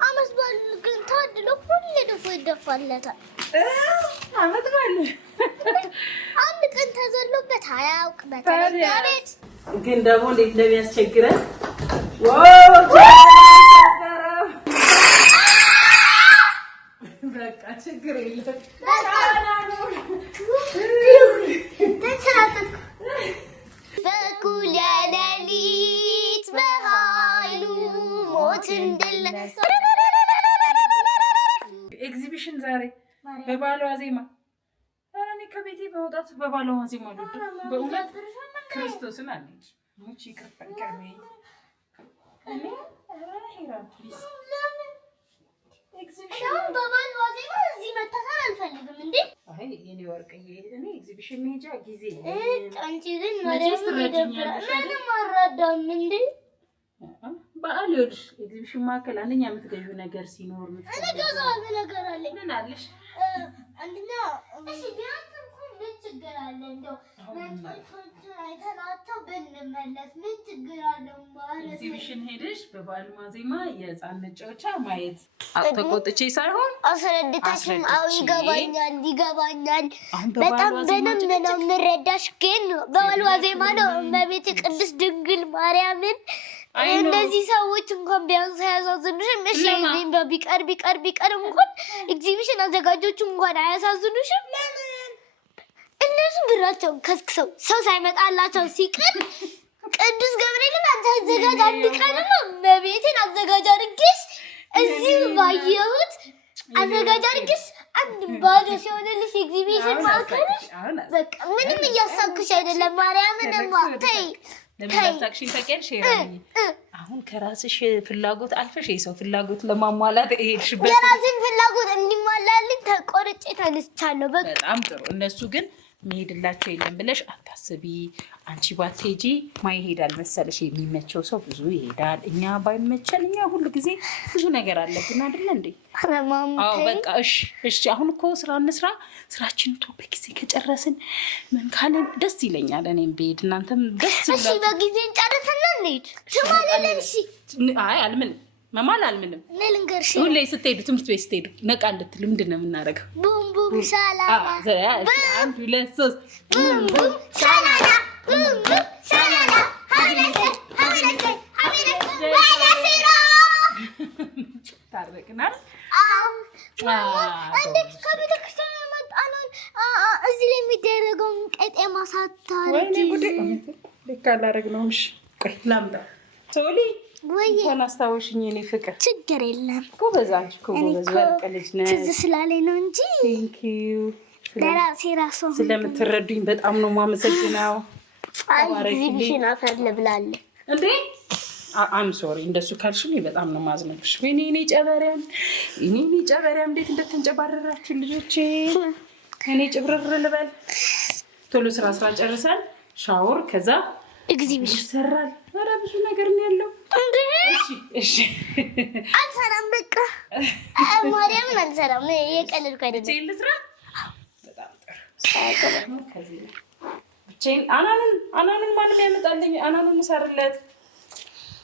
አመት በዓል ግን ታድሎ ሁሌ ደፎ ይደፋለታል። አመት በዓል አንድ ቀን ተዘሎበት አያውቅ። በተለይ ቤት ግን ደግሞ እንዴት እንደሚያስቸግረን በቃ ችግር የለም። በኩል ሌሊት በኃይሉ ሞትን ድል ኤግዚቢሽን ዛሬ በባሏ ዜማ እኔ ከቤቴ በመውጣት በባሏ ዜማ ልወድ በእውነት ክርስቶስን አለች ሙቺ ከፈቀመ እኔ ራሂራ ፕሊዝ ኤግዚቢሽን በባሏ ዜማ እዚህ መታሰር አልፈልግም እንዴ። አይ የኔ ወርቅዬ እኔ ኤግዚቢሽን ሜጃ ጊዜ አንቺ ግን ማለት ምንም አልረዳም እንዴ። በዓል ይኸውልሽ ኤግዚቢሽን ማዕከል አንደኛ የምትገዢው ነገር ሲኖር ገዛው ነገር አለ። ምን አለሽ? አንደኛ እሺ ቢያንስ እንኳን ምን ችግር አለ? እንደው መንጦች አይተናቸው ብንመለስ ምን ችግር አለው ማለት ነው። ኤግዚቢሽን ሄደሽ በበዓል ማዜማ የህፃን መጫወቻ ማየት ተቆጥቼ ሳይሆን አስረድተሽም አው ይገባኛል። በጣም በደንብ ነው የምረዳሽ። ግን በበዓል ማዜማ ነው እመቤቴ ቅድስት ድንግል ማርያምን እነዚህ ሰዎች እንኳን ቢያንስ አያሳዝኑሽም? እሺ እኔም ቢቀር እንኳን ኤግዚቢሽን አዘጋጆቹ እንኳን አያሳዝኑሽም? ለምን እነሱ ብራቸውን ከስክሰው ሰው ሳይመጣላቸው ሲቀር ቅዱስ ገብርኤልን አንተ አዘጋጅ አንድ ቀን ነው በቤቴን አዘጋጅ አድርጌሽ እዚህ ባየሁት አዘጋጅ አድርጌሽ አንድ ባዶ ሲሆንልሽ ኤግዚቢሽን ማዕከልሽ በቃ ምንም እያሳክሽ አይደለም። ማርያምን ተይ ለምሳክሽን ተቀል ሼራኝ አሁን ከራስሽ ፍላጎት አልፈሽ የሰው ፍላጎት ለማሟላት እሄድሽበት የራስን ፍላጎት እንዲሟላልኝ ተቆርጬ ተነስቻለሁ። በጣም ጥሩ። እነሱ ግን መሄድላቸው የለም ብለሽ አታስቢ። አንቺ ባትሄጂ ማይሄዳል መሰለሽ? የሚመቸው ሰው ብዙ ይሄዳል። እኛ ባይመቸን እኛ ሁሉ ጊዜ ብዙ ነገር አለብን አይደል እንዴ? አዎ በቃ እሺ። አሁን እኮ ስራ እንስራ። ስራችን በጊዜ ከጨረስን ምን ካለን ደስ ይለኛል። እኔም ብሄድ እናንተም ደስ ይላል። እሺ በጊዜ እንጨርስና እንሂድ። ትማለለን? እሺ አይ አልምንም መማል አልምንም። ልንገርሽ ሁሌ ስትሄዱ ትምህርት ቤት ስትሄዱ ነቃ እንድትሉ ምንድን ነው የምናደርገው? ቡም ቡም ሻላላ አንድ ሁለት ሶስት ቡም ቡም ሻላላ ቡም ቡም ሻላላ ሀብለከ ወደ ስራ ታረቅናል። እንዴት ከቤተ ክርስቲያን የመጣነውን እዚህ ላይ የሚደረገውን ቀጤማ ሳታረጊ ልክ አላደረግነውም። እሺ ቆይ ላምጣ። ሶሊ እንኳን አስታወሽኝ የእኔ ፍቅር። ችግር የለም ጎበዝ። አንቺ እኮ ጎበዝ ወርቅ ልጅ ነሽ። ትዝ ስላለኝ ነው እንጂ ቴንኪው ለራሴ ራሱ ስለምትረዱኝ በጣም ነው የማመሰግነው። ኤግዚቢሽን አፈር ልብላለ እንዴ? አም ሶሪ እንደሱ ካልሽኝ በጣም ነው ማዝነብሽ። እኔ ጨበሪያም እንዴት እንደተንጨባረራችሁ ልጆቼ። እኔ ጭብርር ልበል። ቶሎ ስራ ጨርሰን ሻወር ከዛ ኤግዚቢሽን ይሰራል። ኧረ ብዙ ነገር ነው ያለው። እንዴ እሺ አልሰራም። በቃ ማርያምን አልሰራም። የቀለድኩ አይደለም። ልስራ። በጣም ጥሩ። ከዚህ ብቻዬን አናኑን ማንም ያመጣልኝ? አናኑን እሰርለት።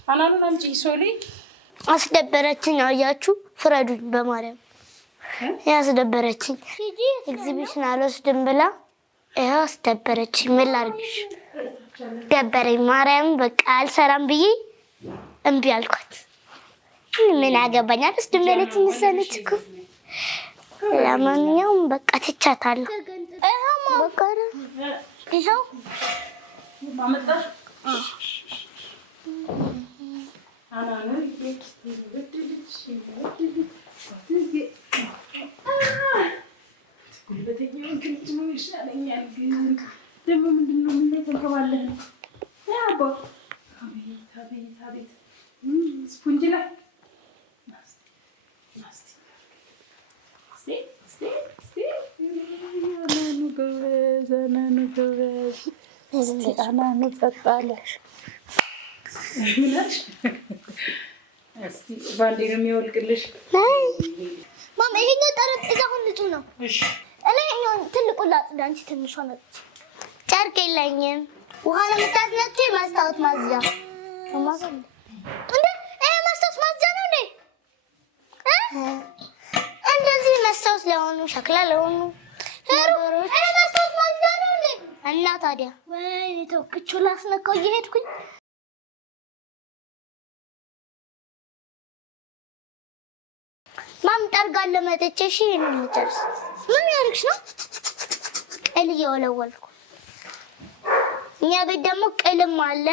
አናኑን አምጪ። ሶሊ አስደበረችኝ። አያችሁ፣ ፍረዱኝ በማርያም ያስደበረችኝ። ኤግዚቢሽን አልወስድም ብላ ይኸው አስደበረችኝ። ምን ላድርግሽ? ደበረኝ። ማርያም በቃ አልሰራም ብዬ እምቢ አልኳት። ምን አገባኝ አልወስድም ያለችኝ ሰነች እኮ። ለማንኛውም በቃ ትቻታለሁ። ይኸው ደግሞ ምንድን ነው ተንከባለህ ነው? አቦ አቤት ስፖንጅ ላይ አናኑ ጸጥ አለ። እስኪ ባንዴ ነው የሚወልቅልሽ። ማማ ይሄኛው ጠረጴዛ አሁን ንጹህ ነው። እላይኛው ትልቁን ላጽዳ። አንቺ ትንሿ ነች። ጨርቅ የለኝም። ውሃ ለምታስነቺ መስታወት ማጽጃ እንዴ? ይሄ መስታወት ማጽጃ ነው እንዴ? እንደዚህ መስታወት ለሆኑ ሸክላ ለሆኑ ነገሮች መስታወት ማንዛሩ እና ታዲያ ወይ ተወክቹ ላስነካው እየሄድኩኝ ማም ጠርጋለ መጥቼ እሺ እንጨርስ። ምን ያርክሽ ነው? ቀል እየወለወልኩ እኛ ቤት ደግሞ ቀለም አለ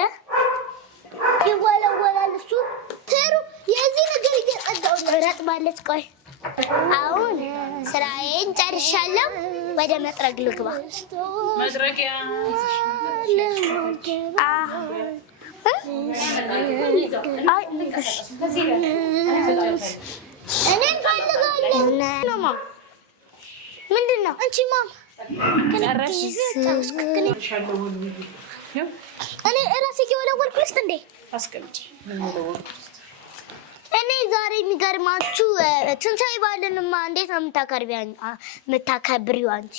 ይወለወላል። እሱ ተሩ የዚህ ነገር እየቀዳው ነው። ረጥባለች። ቆይ አሁን ስራዬን ጨርሻለሁ። ወደ መጥረግ ልግባ። መጥረጊያ እኔ ፈልጋለሁ። ምንድን ነው አንቺ ማም? እኔ እራሴ እየወለወልኩ ልስጥ እንዴ? አስቀምጪ። እኔ ዛሬ የሚገርማችሁ ትንሣኤ በዓልንማ እንዴት ነው የምታከብሪው አንቺ?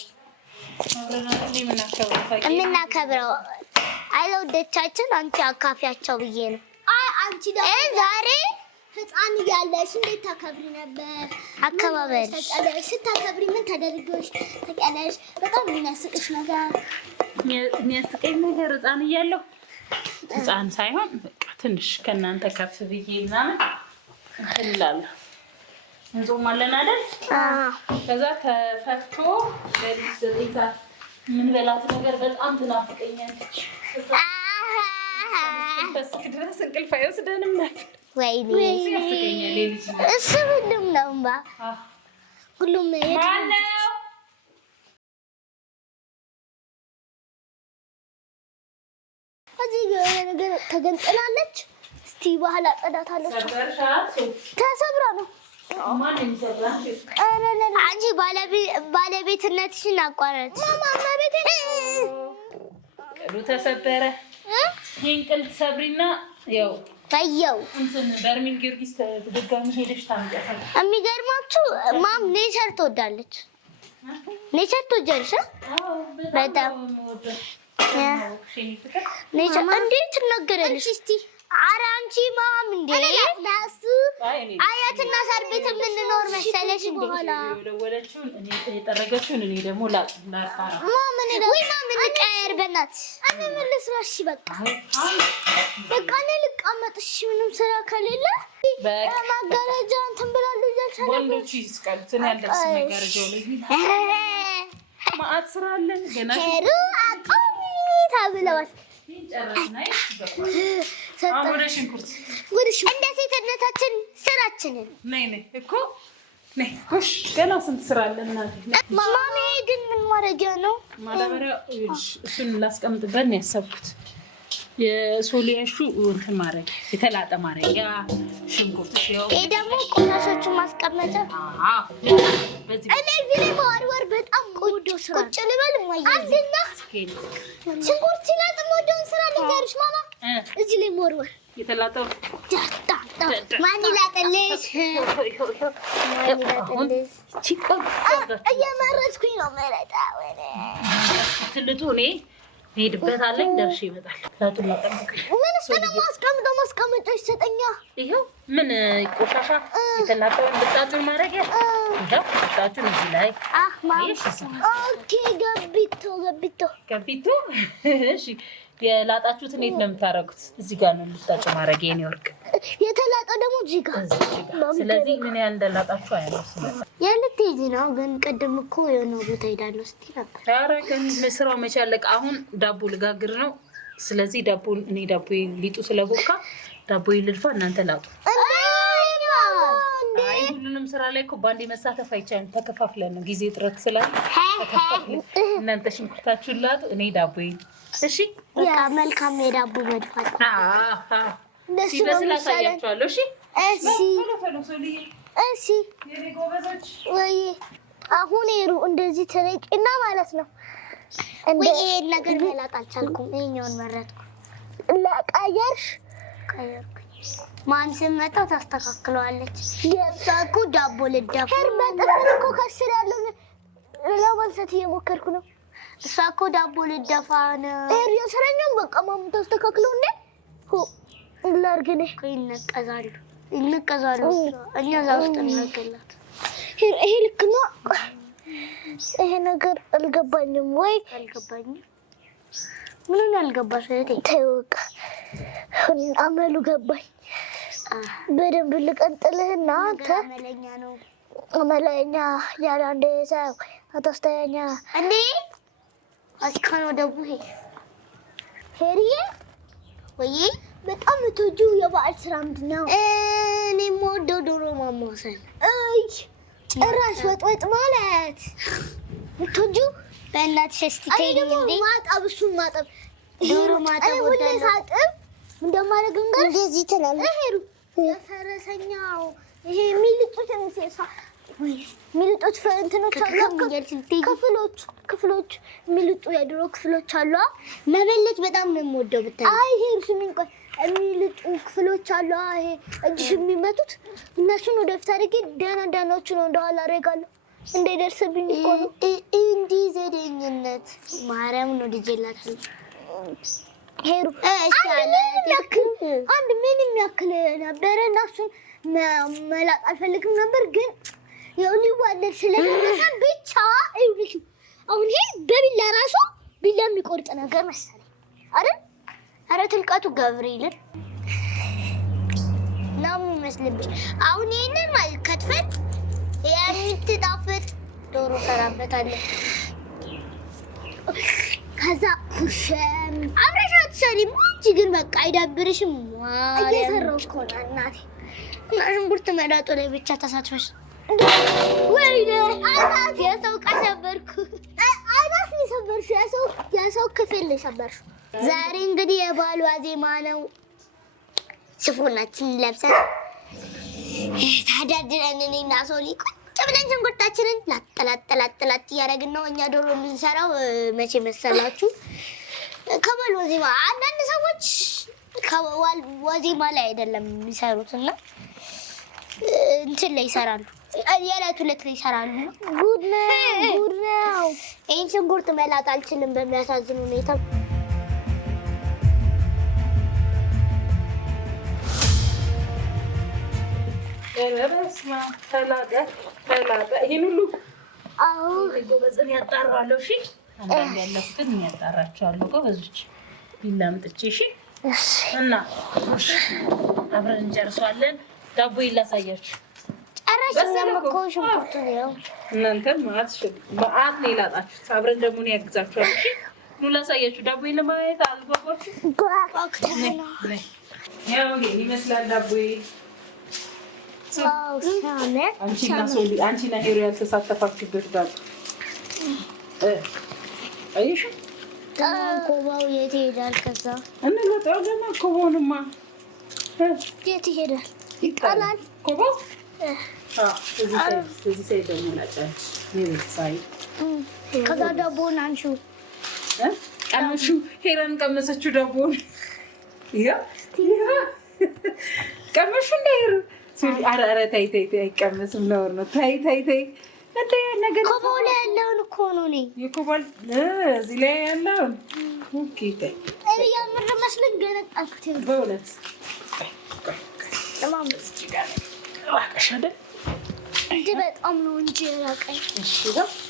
የምናከብረው አይለውደቻችን አንቺ አካፊያቸው ብዬ ነው። አይ አንቺ ደግሞ ዛሬ ህፃን እያለሽ እንዴት ታከብሪ ነበር? አከባበር ስታከብሪ ምን ተደርገሽ ታውቂያለሽ? በጣም የሚያስቅሽ ነገር የሚያስቀኝ ነገር ህፃን እያለሁ ህፃን ሳይሆን በቃ ትንሽ ከእናንተ ከፍ ብዬ ምናምን እላለሁ። እንጾማለን አይደል? ከዛ ተፈቶ ለሊት 9 ሰዓት የምንበላት ነገር በጣም ትናፍቀኛለች። በስክ ድረስ እንቅልፍ አይወስደንም ነበር። ወይኔ እሱ ሁሉም ነው ማ ሁሉም ማነው? እዚህ ነገር ተገንጥላለች። እስቲ በኋላ አጸዳታለች። ተሰብራ ነው። አንቺ ባለቤትነትሽን አቋረጥሽ። ማማ ቤት ቅዱ ተሰበረ። ይሄን ቅል ሰብሪና ያው ታየው እንትን በርሚል ጊዮርጊስ ድጋሚ ሄደሽ ታምጫታለሽ። የሚገርማችሁ ማም ኔቸር ትወዳለች። ኔቸር ትወጃለሽ? በጣም ኔቸር እንዴት ትናገራለሽ? እስቲ ኧረ አንቺ ማም እንዴ አያትና ሳር ቤት የምንኖር መሰለሽ እንዴ? የወለወለችውን እኔ የጠረገችውን እኔ ደግሞ ላጣራ ማም እኔ ደግሞ ማም እንቀያየር በእናትሽ። እኔ ምን ልስራ? እሺ በቃ እኔ ልቀመጥ። እሺ ምንም ስራ ከሌለ ማጋረጃ እንትን ብላለሁ እያልሽ ወንዶች ይስቃሉት። እኔ አልደርስም መጋረጃው ላይ ማአት ስራ አለን ገና ሄሩ አቆሚ ታብለዋል። ወደ ሽንኩርት እንደ ሴትነታችን ስራችንን ነይ እኮ ነይ። ጎሽ ገና ስንት ስራ አለን እናቴ። ማሚ ግን ምን ማድረጊያ ነው? ማዳበሪያ እሱን ላስቀምጥበት ነው ያሰብኩት። የሶሊያሹ እንትን ማድረግ የተላጠ ማድረጊያ ሽንኩርት ሲያው ይሄ ደግሞ ቆሻሾቹን ማስቀመጫ። በዚህ እኔ እዚህ ላይ መወርወር በጣም ቆንጆ ስራ። ቁጭ ልበል ማየት አንደኛ ሽንኩርት ሲላጥ ወደውን ስራ ልንገርሽ ማማ። እዚህ ላይ መወርወር የተላጠው ማን ይላጥልሽ? እየመረጥኩኝ ነው መረጣ ወደ ትልጡ እኔ ሄድበታለኝ ደርሼ ይመጣል። ታቱን ማጠብቅ ምን እስከ ማስቀመጫ ይሰጠኛ። ይሄው ምን ቆሻሻ የተላጠውን ብጣጩን ማድረጊያ ይሄው ብጣጩን እዚህ ላይ ኦኬ። ገቢቶ እሺ። የላጣችሁት እንዴት ነው የምታረጉት? እዚህ ጋር ነው ብጣጩ ማድረጊያ የኔ ወርቅ። የተላጠው ደግሞ እዚህ ጋር። ስለዚህ ምን ያህል እንደላጣችሁ አያለሁ። የልትሄጂ ነው ግን ቅድም እኮ የሆነ ቦታ ሄዳለሁ ስትይ ነበር። ኧረ ግን ስራው መቼ አለቀ? አሁን ዳቦ ልጋግር ነው። ስለዚህ ዳቦ ሊጡ ስለቦካ ዳቦ ይልልፋ፣ እናንተ ላጡ። አይ ሁሉንም ስራ ላይ እኮ ባንዴ መሳተፍ አይቻልም። ተከፋፍለን ነው፣ ጊዜ እጥረት ስላለ ተከፋፍለን። እናንተ ሽንኩርታችሁን ላጡ፣ እኔ ዳቦ። እሺ በቃ መልካም የዳቦ መድፋት። ሲበስል አሳያችኋለሁ። እሺ ወይ አሁን እንደዚህ ትረቂና ማለት ነው። ወይ ይሄን ነገር መላጥ አልቻልኩም። ይሄኛውን መረጥኩ። ለቀየርሽ ቀየርኩኝ። ማን ስመጣ ታስተካክለዋለች። የሳኩ ዳቦ ልደፋ በጥፍን እኮ ከስር ያለው ለማንሳት እየሞከርኩ ነው። እሳኩ ዳቦ ልደፋ ነው። የስረኛውን በቃ ማሙ ታስተካክለው እንዴ ላርግኔ ይነቀዛሉ። እንቀዛለሁ እኛ እዛ ውስጥ እናገላት። ይሄ ልክ ነው። ይሄ ነገር አልገባኝም ወይ አልገባኝም። ምንም አልገባሽ እህቴ። ተይው በቃ አመሉ ገባኝ። በደንብ ልቀጥልህና አንተ አመለኛ ነው አመለኛ ያለ አንዴ ሰው አታስተኛ እንዴ አስካኖ ደቡ ሄሪዬ ወይ በጣም ትጁ የበዓል ስራ ምንድን ነው? እኔ የምወደው ዶሮ ማማሰል። አይ ጭራሽ ወጥወጥ ማለት ትጁ በእናትሽ እስቲ ተይኝ እንዴ። ማጠብ እሱን ማጠብ ዶሮ ማጠብ ሁሌ ሳጥብ እንደማደርግ እንግዲህ እንደዚህ ትላለህ። ሄሩ የፈረሰኛው ይሄ የሚልጡት እንስሳ ሚልጦች እንትኖች አሉ። ክፍሎች ሚልጡ የድሮ ክፍሎች አሉ። መበለት በጣም ነው የምወደው ብታይ። አይ ሄሩ ስሚኝ ቆይ የሚልጡ ክፍሎች አሉ። ይሄ እጅሽ የሚመቱት እነሱን ወደፊት አድርጌ ደህናዎቹን ወደኋላ አደርጋለሁ እንዳይደርስብኝ እኮ ነው። እንዲህ ዘዴኝነት ማርያምን ወድጄላታለሁ። ሄሩ አንድ ምንም ያክል ነበረ እና እሱን መላጥ አልፈልግም ነበር ግን ያው ሊዋለድ ስለደረሰ ብቻ ይኸውልሽ አሁን ይሄ በቢላ ራሱ ቢላ የሚቆርጥ ነገር መሰለኝ አይደል? ኧረ ትልቀቱ ገብርኤልን ነው የሚመስልብሽ። አሁን ይሄንን ማለት ከትፈት የምትጣፍጥ ዶሮ ሰራበታለሁ። ከዛ ኩርሸም አብረሻት ሰሪም እንጂ ግን በቃ አይዳብርሽም? እየሰራሁ እኮ ነው እናቴ። እና ሽንኩርት መላጡ ላይ ብቻ ተሳትፈሽ ወይኔ አናት የሰው ዕቃ ሰበርኩ። አናት የሰበርሽው የሰው ክፍል የሰበርሽው። ዛሬ እንግዲህ የበዓሉ ዋዜማ ነው። ሽፎናችንን ለብሰን ታዳድረን እኔና ሶሊ ቁጭ ብለን ሽንኩርታችንን ላጠላጠላጠላት እያደረግን ነው። እኛ ዶሮ የምንሰራው መቼ መሰላችሁ? ከበዓሉ ዋዜማ። አንዳንድ ሰዎች ዋዜማ ላይ አይደለም የሚሰሩት እና እንትን ላይ ይሰራሉ፣ የዕለት ሁለት ላይ ይሰራሉ። ጉድ ነው። ይህን ሽንኩርት መላጥ አልችልም በሚያሳዝን ሁኔታ። ተላጠ ይሄን ሁሉ ጎበዝን ያጣራለሁ። እሺ አንዳንድ ያለፉትን ያጣራቸዋለሁ ጎበዞች። ቢላ አምጥቼ እሺ። እና አብረን እንጨርሷለን። ዳቦ ይላሳያችሁ። ጨረስን እኮ ሽንኩርቱ ነው። እናንተም መዓት ነው የላጣችሁት። አብረን ደግሞ እኔ ያግዛችኋለሁ። እሺ ኑ ላሳያችሁ። ዳቦ ለማየት አልጓጓችሁ? ያው ይሄን ይመስላል ዳቦ። አንቺና ሄሮ ያልተሳተፋችሁበት ዳቦ አየሽ? ኮባው የት ይሄዳል? ከዛ እንወጣው ገና ኮባውንማ የት ይሄዳል? ይጣላል ኮባው። እዚህ ሳይድ ደግሞ ላጫች የቤት ሳይድ። ከዛ ዳቦውን አንሺው ቀመሽው። ሄረን ቀመሰችው ዳቦውን። ቀመሽው እንደ ሄሮ ኧረ ተይ አይቀመስም፣ ነውር ነው። ተይ እንደ ነገር ኮባው ላይ ያለውን እኮ ነው እኔ የኮባል እዚህ ላይ ያለውን ኦኬ። ተይ የምር መስሎኝ ገነጣልኩት በእውነት እባክሽ አይደል እንደ በጣም ነው እንጂ የራቀኝ። እሺ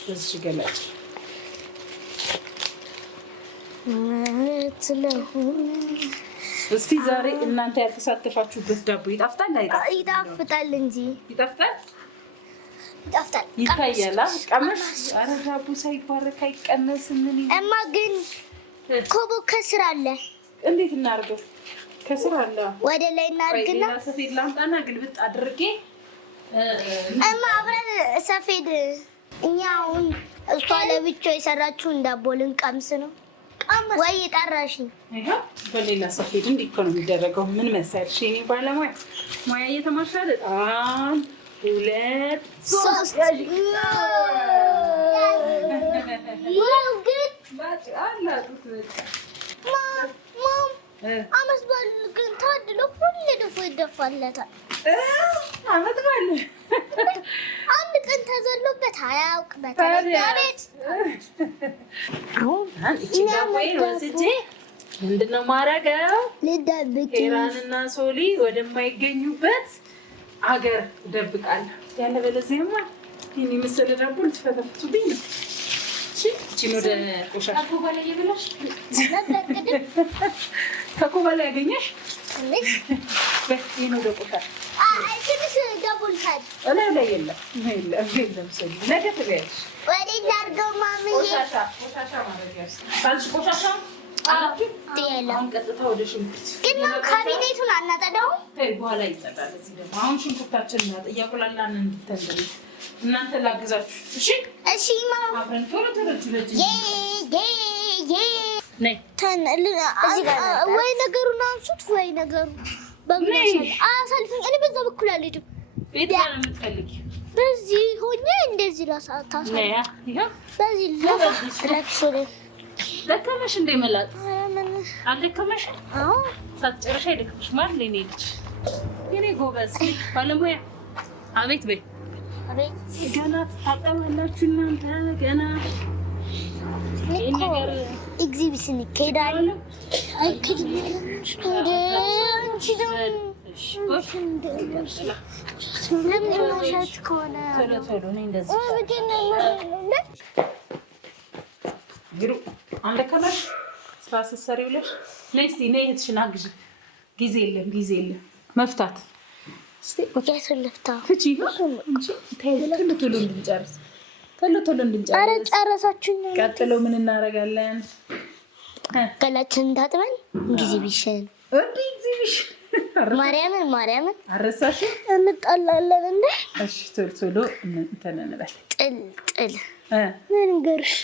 በዚህ ገላጭ እስቲ ዛሬ እናንተ ያልተሳተፋችሁበት ዳቦ ይጣፍጣል አይጣፍጥም? ይጣፍጣል እንጂ ይጣፍጣል። ይታያል። ቀመሽ። ኧረ ዳቦ ሳይባረክ አይቀመስም። ምን እማ ግን ኮቦ ከስር አለ። እንዴት እናድርገው? ከስር አለ። ወደ ላይ እናድርግና ሰፌድ ላምጣና ግልብጥ አድርጌ እማ አብረን ሰፌድ። እኛ አሁን እሷ ለብቻው የሰራችውን ዳቦ ልንቀምስ ነው ወይ ጠራሽኝ? በሌላ ሰፌድ እንዲህ እኮ ነው የሚደረገው። ምን መሰልሽ የእኔ ባለሙያ ሙያ እየተማርሽ አይደል? 1 2 3 አመት በዓል ግን ታድሎ ሁሌ ድፎ ይደፋለታል። አመት በዓል አንድ ቀን ተዘሎበት አያውቅ። በተለይ ቤት አሁን ዳቦዬን ወስጄ ምንድነው ማረገው? ልደብቅ ሄራንና ሶሊ ወደማይገኙበት አገር ደብቃለሁ። ያለበለዚያማ ይሄን መሰለ ዳቦ ልትፈተፍቱብኝ ነው። እቺ ወደ ቆሻሻ ኮባላ እየበላሽ ከኮባላ ያገኘሽ ይሄን ወደ ቆሻሻ ትንሽ ዳቦ ልታድ ላይ የለም ሶሊ ነገ ትበያለሽ። ወዴት ላድርገው ማምዬ? ቆሻሻ ማድረግ ያስ ቆሻሻ አሁን ቀጥታ ወደ ሽንኩርት ግን ካቢኔቱን አናጸዳውም። በኋላ ይጸዳል። እዚህ ደግሞ አሁን ሽንኩርታችን እያቆላላን እንድትተንገሪ እናንተ ላግዛችሁ። እሺ እሺ ማማ አብረን ቶሎ ነይ ወይ ነገሩን አንሱት ወይ ነገሩ በግላሽ አሳልፈኝ። እኔ በዛ በኩል አልሄድም። ቤት ጋር ነው የምትፈልጊው? በዚህ ሆኜ እንደዚህ ላሳታ ነያ ይሄ በዚህ ለክሽሪ ደከመሽ እንደ መላጥ አልደከመሽ? አዎ ሳትጨርሽ አይደከመሽ ማለት ለኔ ልጅ የኔ ጎበዝ ባለሙያ። አቤት በይ አቤት ገና ታጠባላችሁ እናንተ ገና ይሄ ነገር ኤግዚቢሽን ይካሄዳል። አይከድም እንደ አንቺ ደግሞ ለምን ከሆነ ቶሎ ነኝ እንደዚህ ግሩ አንደከመሽ ስራ ስትሰሪ ብለሽ ነይ እስኪ ነይ እህትሽን አግዢ። ጊዜ የለም መፍታት እስቲ ያሰለፍታ ፍቺ እንጂ ቶሎ እንድንጨርስ ኧረ ጨረሳችሁኝ። ቀጥሎ ምን እናደርጋለን? ገላችንን ታጥበን ኤግዚቢሽን ማርያምን አረሳሽም እንጣላለን እንዴ? እሺ ቶሎ እንትን እንበል። ጥል መንገርሽ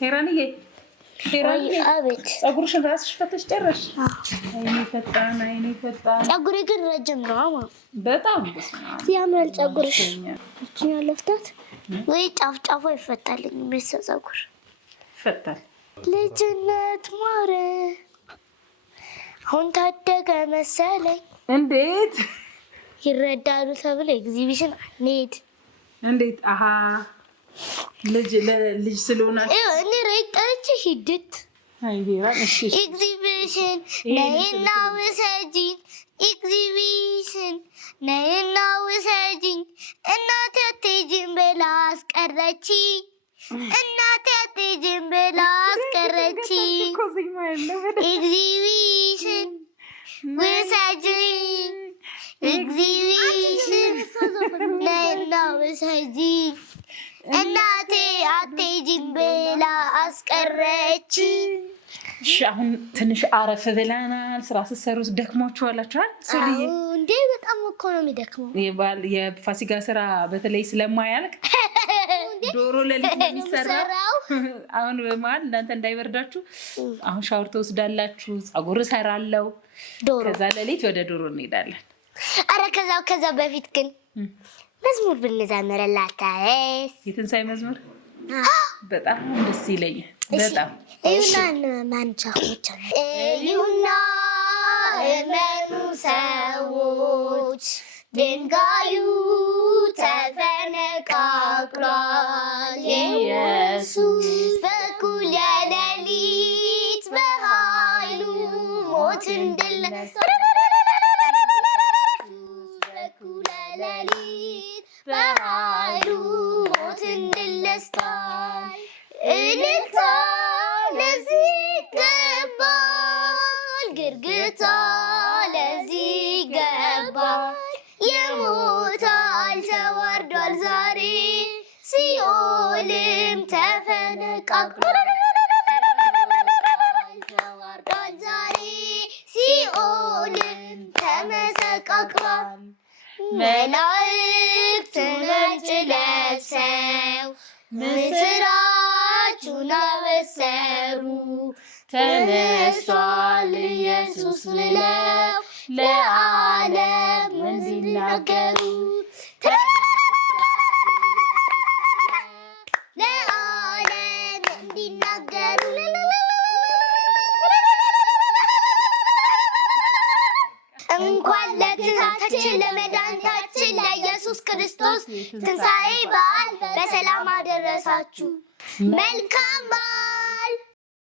ሄራንዬ አቤት ፀጉርሽን ራስሽ ፈተሽ ጨረሽ? አይኔ ፈጣን ፀጉሬ ግን ረጅም ነው በጣም ያምራል ፀጉርሽ። እቺን ያለፍታት ወይ ጫፍ ይፈታልኝ የሚሰው ፀጉር ይፈታል። ልጅነት ማረ አሁን ታደገ መሰለኝ። እንዴት ይረዳሉ ተብሎ ኤግዚቢሽን እንሂድ። እንዴት አሃ ልጅ ስለሆነ እኔ ራይት ጠርቼ ሂድት እሺ ኤግዚቢሽን ነይና ውሰጂኝ ኤግዚቢሽን ነይና ውሰጂኝ እናቴ አትሄጂም ብላ አስቀረችኝ። ኤግዚቢሽን ውሰጂኝ ኤግዚቢሽን ነይና ውሰጂኝ እናቴ አትሄጂም ብላ አስቀረችኝ። አሁን ትንሽ አረፍ ብለናል። ስራ ስትሰሩ ደክሟችኋላችኋል? እንዴ በጣም እኮ ነው የሚደክመው። የፋሲካ ስራ በተለይ ስለማያልቅ ዶሮ ለሊት ነው የሚሰራው። አሁን በመሀል እናንተ እንዳይበርዳችሁ አሁን ሻወር ትወስዳላችሁ። ፀጉር እሰራለሁ። ከዛ ለሊት ወደ ዶሮ እንሄዳለን። አረ ከዛ በፊት ግን መዝሙር ብንዘምርላታስ? የትንሳኤ መዝሙር በጣም ደስ ይለኛል። በጣም እዩና እመኑ ሰዎች ድንጋዩ ተፈነቃቅሏል። ኢየሱስ በኩለ ሌሊት በኃይሉ ሞትን ድል በኩለ ሌሊት በኃይሉ ሞትን ድል ነስቷል። እልልታ ለዚህ ይገባል፣ ግርግታ ለዚህ ይገባል። የሞታል ተዋርዷል ዛሬ ሲኦልም ተፈነቃቅሏል። ተዋርዷል ዛሬ ሲኦልም ተመሰቃቅሏል። መላእክት ነጭ ለብሰው ምስራቹን አበሰሩ። ተነስቷል ኢየሱስ ብለው ለዓለም እንዲናገሩ። ለዓለም እንዲናገሩ። እንኳን ለጌታችን ለመድኃኒታችን ለኢየሱስ ክርስቶስ ትንሣኤ በዓል በሰላም አደረሳችሁ። መልካም በዓል።